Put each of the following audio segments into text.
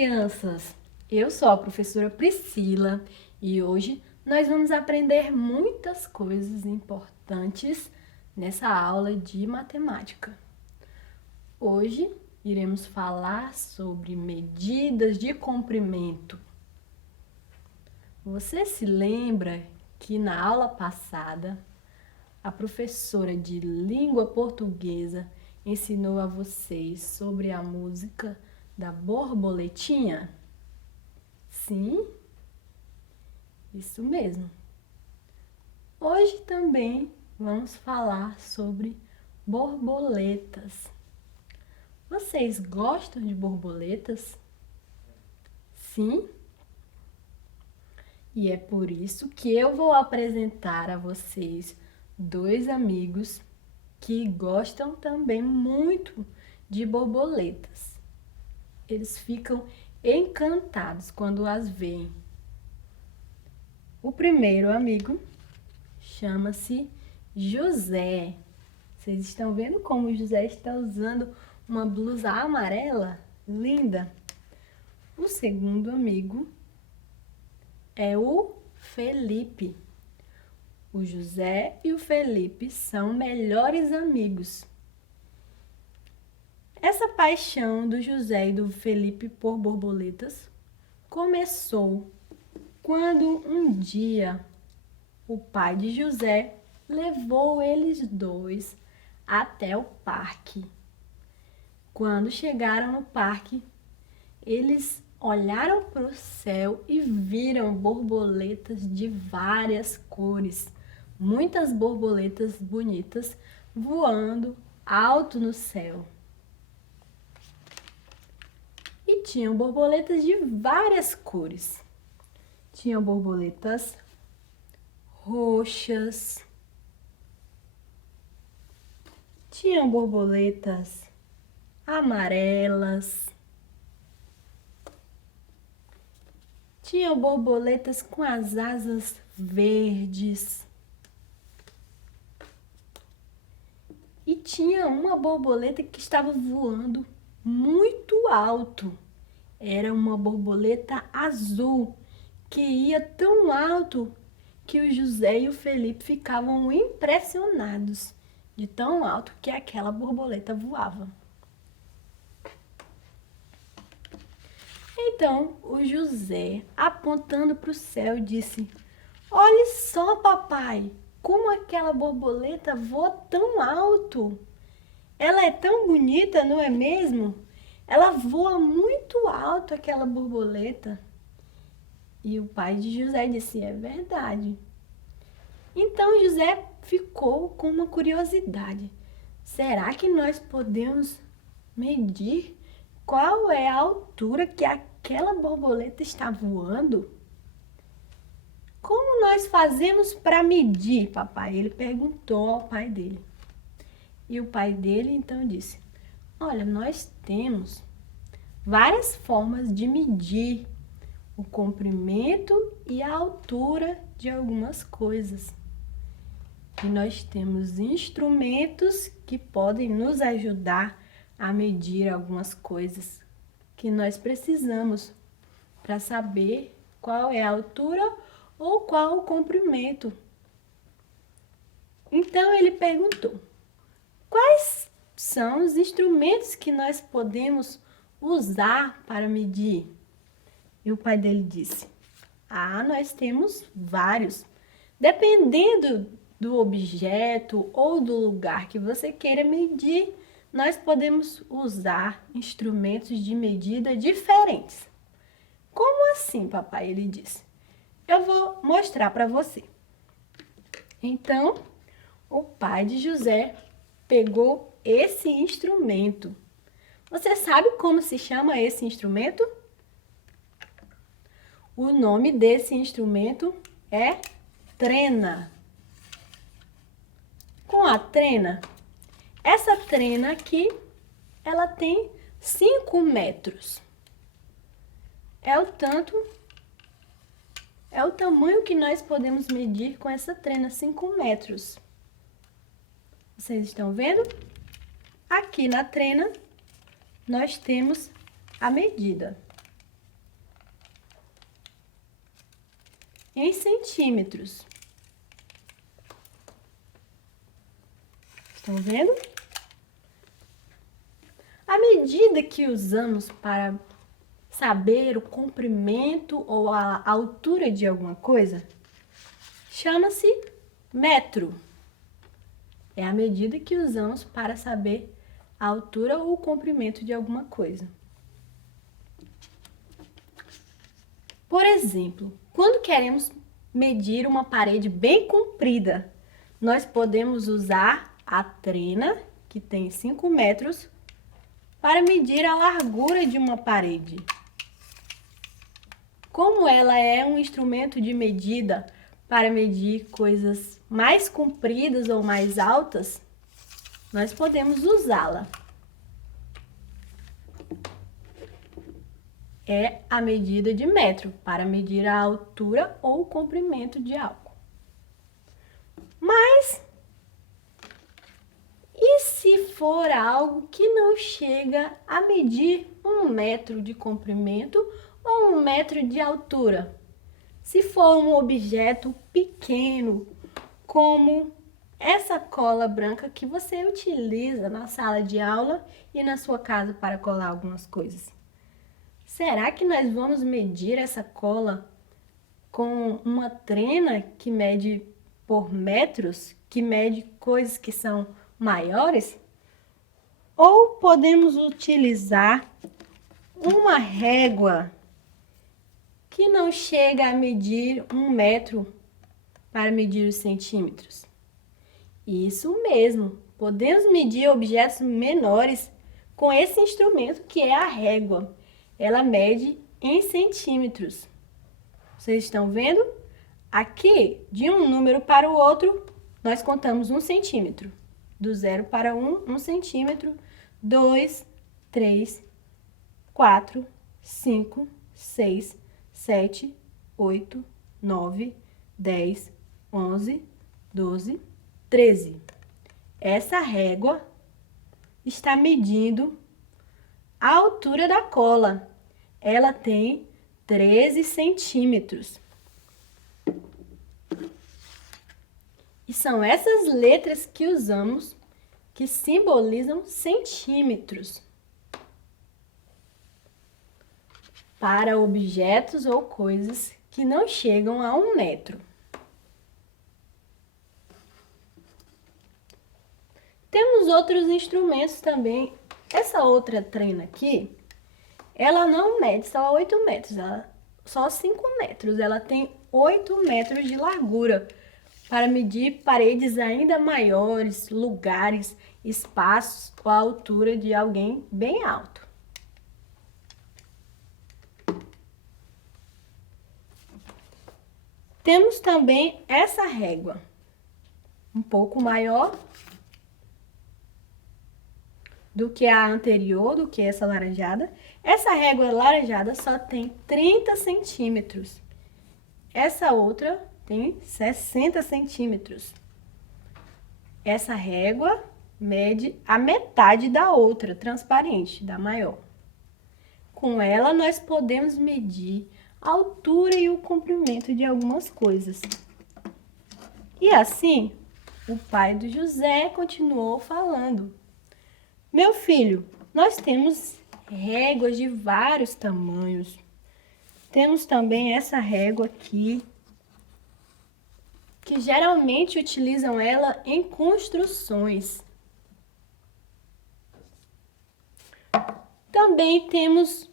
crianças! Eu sou a professora Priscila e hoje nós vamos aprender muitas coisas importantes nessa aula de matemática. Hoje iremos falar sobre medidas de comprimento. Você se lembra que na aula passada a professora de língua portuguesa ensinou a vocês sobre a música da borboletinha? Sim, isso mesmo. Hoje também vamos falar sobre borboletas. Vocês gostam de borboletas? Sim? E é por isso que eu vou apresentar a vocês dois amigos que gostam também muito de borboletas. Eles ficam encantados quando as veem. O primeiro amigo chama-se José. Vocês estão vendo como o José está usando uma blusa amarela? Linda! O segundo amigo é o Felipe. O José e o Felipe são melhores amigos. Essa paixão do José e do Felipe por borboletas começou quando um dia o pai de José levou eles dois até o parque. Quando chegaram no parque, eles olharam para o céu e viram borboletas de várias cores. Muitas borboletas bonitas voando alto no céu. E tinham borboletas de várias cores. Tinham borboletas roxas. Tinham borboletas amarelas. Tinham borboletas com as asas verdes. E tinha uma borboleta que estava voando muito alto. Era uma borboleta azul que ia tão alto que o José e o Felipe ficavam impressionados de tão alto que aquela borboleta voava. Então, o José, apontando para o céu, disse: "Olhe só, papai, como aquela borboleta voa tão alto. Ela é tão bonita, não é mesmo? Ela voa muito alto, aquela borboleta." E o pai de José disse: "É verdade." Então José ficou com uma curiosidade. Será que nós podemos medir qual é a altura que aquela borboleta está voando? Como nós fazemos para medir, papai? Ele perguntou ao pai dele. E o pai dele então disse: "Olha, nós temos várias formas de medir o comprimento e a altura de algumas coisas. E nós temos instrumentos que podem nos ajudar a medir algumas coisas que nós precisamos para saber qual é a altura ou qual o comprimento." Então ele perguntou: "Quais são os instrumentos que nós podemos usar para medir?" E o pai dele disse: "Nós temos vários. Dependendo do objeto ou do lugar que você queira medir, nós podemos usar instrumentos de medida diferentes." "Como assim, papai?" Ele disse. "Eu vou mostrar para você." Então, o pai de José pegou esse instrumento. Você sabe como se chama esse instrumento? O nome desse instrumento é trena. Com a trena, essa trena aqui, ela tem 5 metros. É o tamanho que nós podemos medir com essa trena, 5 metros. Vocês estão vendo? Aqui na trena, nós temos a medida. em centímetros. Estão vendo? A medida que usamos para saber o comprimento ou a altura de alguma coisa chama-se metro. É a medida que usamos para saber a altura ou o comprimento de alguma coisa. Por exemplo, quando queremos medir uma parede bem comprida, nós podemos usar a trena, que tem 5 metros, para medir a largura de uma parede. Como ela é um instrumento de medida para medir coisas mais compridas ou mais altas, nós podemos usá-la. É a medida de metro para medir a altura ou o comprimento de algo. Mas e se for algo que não chega a medir 1 metro de comprimento ou 1 metro de altura? Se for um objeto pequeno, como essa cola branca que você utiliza na sala de aula e na sua casa para colar algumas coisas. Será que nós vamos medir essa cola com uma trena que mede por metros, que mede coisas que são maiores? Ou podemos utilizar uma régua que não chega a medir 1 metro para medir os centímetros? Isso mesmo, podemos medir objetos menores com esse instrumento que é a régua. Ela mede em centímetros. Vocês estão vendo? Aqui, de um número para o outro, nós contamos 1 centímetro. Do 0 para 1, 1 centímetro. 2, 3, 4, 5, 6, 7, 8, 9, 10, 11, 12, 13. Essa régua está medindo a altura da cola. Ela tem 13 centímetros. E são essas letras que usamos que simbolizam centímetros para objetos ou coisas que não chegam a 1 metro. Temos outros instrumentos também. Essa outra trena aqui, ela não mede só 8 metros, só 5 metros. Ela tem 8 metros de largura para medir paredes ainda maiores, lugares, espaços ou a altura de alguém bem alto. Temos também essa régua, um pouco maior do que a anterior, do que essa laranjada. Essa régua laranjada só tem 30 centímetros. Essa outra tem 60 centímetros. Essa régua mede a metade da outra, transparente, da maior. Com ela, nós podemos medir a altura e o comprimento de algumas coisas. E assim, o pai do José continuou falando: meu filho, nós temos réguas de vários tamanhos. Temos também essa régua aqui, que geralmente utilizam ela em construções. Também temos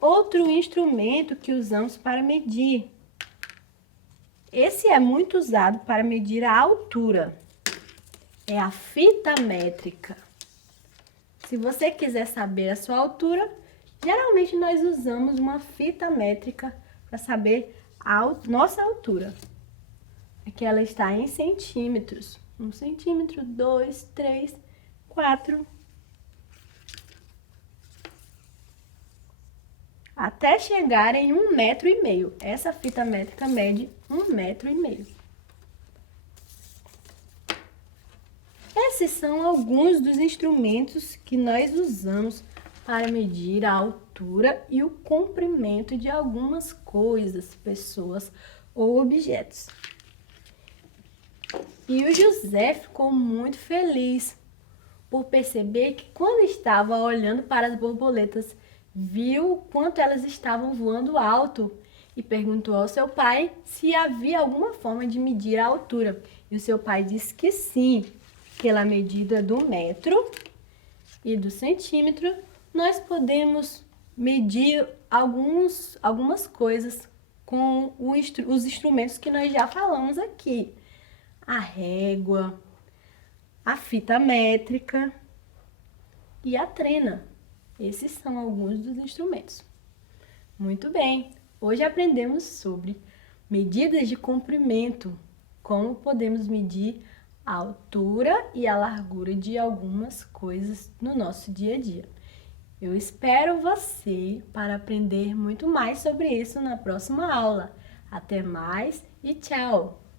outro instrumento que usamos para medir. Esse é muito usado para medir a altura. É a fita métrica. Se você quiser saber a sua altura, geralmente nós usamos uma fita métrica para saber a nossa altura. Aqui ela está em centímetros. 1 centímetro, 2, 3, 4. Até chegar em 1,5 metro. Essa fita métrica mede 1,5 metro. Esses são alguns dos instrumentos que nós usamos para medir a altura e o comprimento de algumas coisas, pessoas ou objetos. E o José ficou muito feliz por perceber que quando estava olhando para as borboletas, viu quanto elas estavam voando alto e perguntou ao seu pai se havia alguma forma de medir a altura. E o seu pai disse que sim, pela medida do metro e do centímetro, nós podemos medir algumas coisas com os instrumentos que nós já falamos aqui. A régua, a fita métrica e a trena. Esses são alguns dos instrumentos. Muito bem, hoje aprendemos sobre medidas de comprimento, como podemos medir a altura e a largura de algumas coisas no nosso dia a dia. Eu espero você para aprender muito mais sobre isso na próxima aula. Até mais e tchau!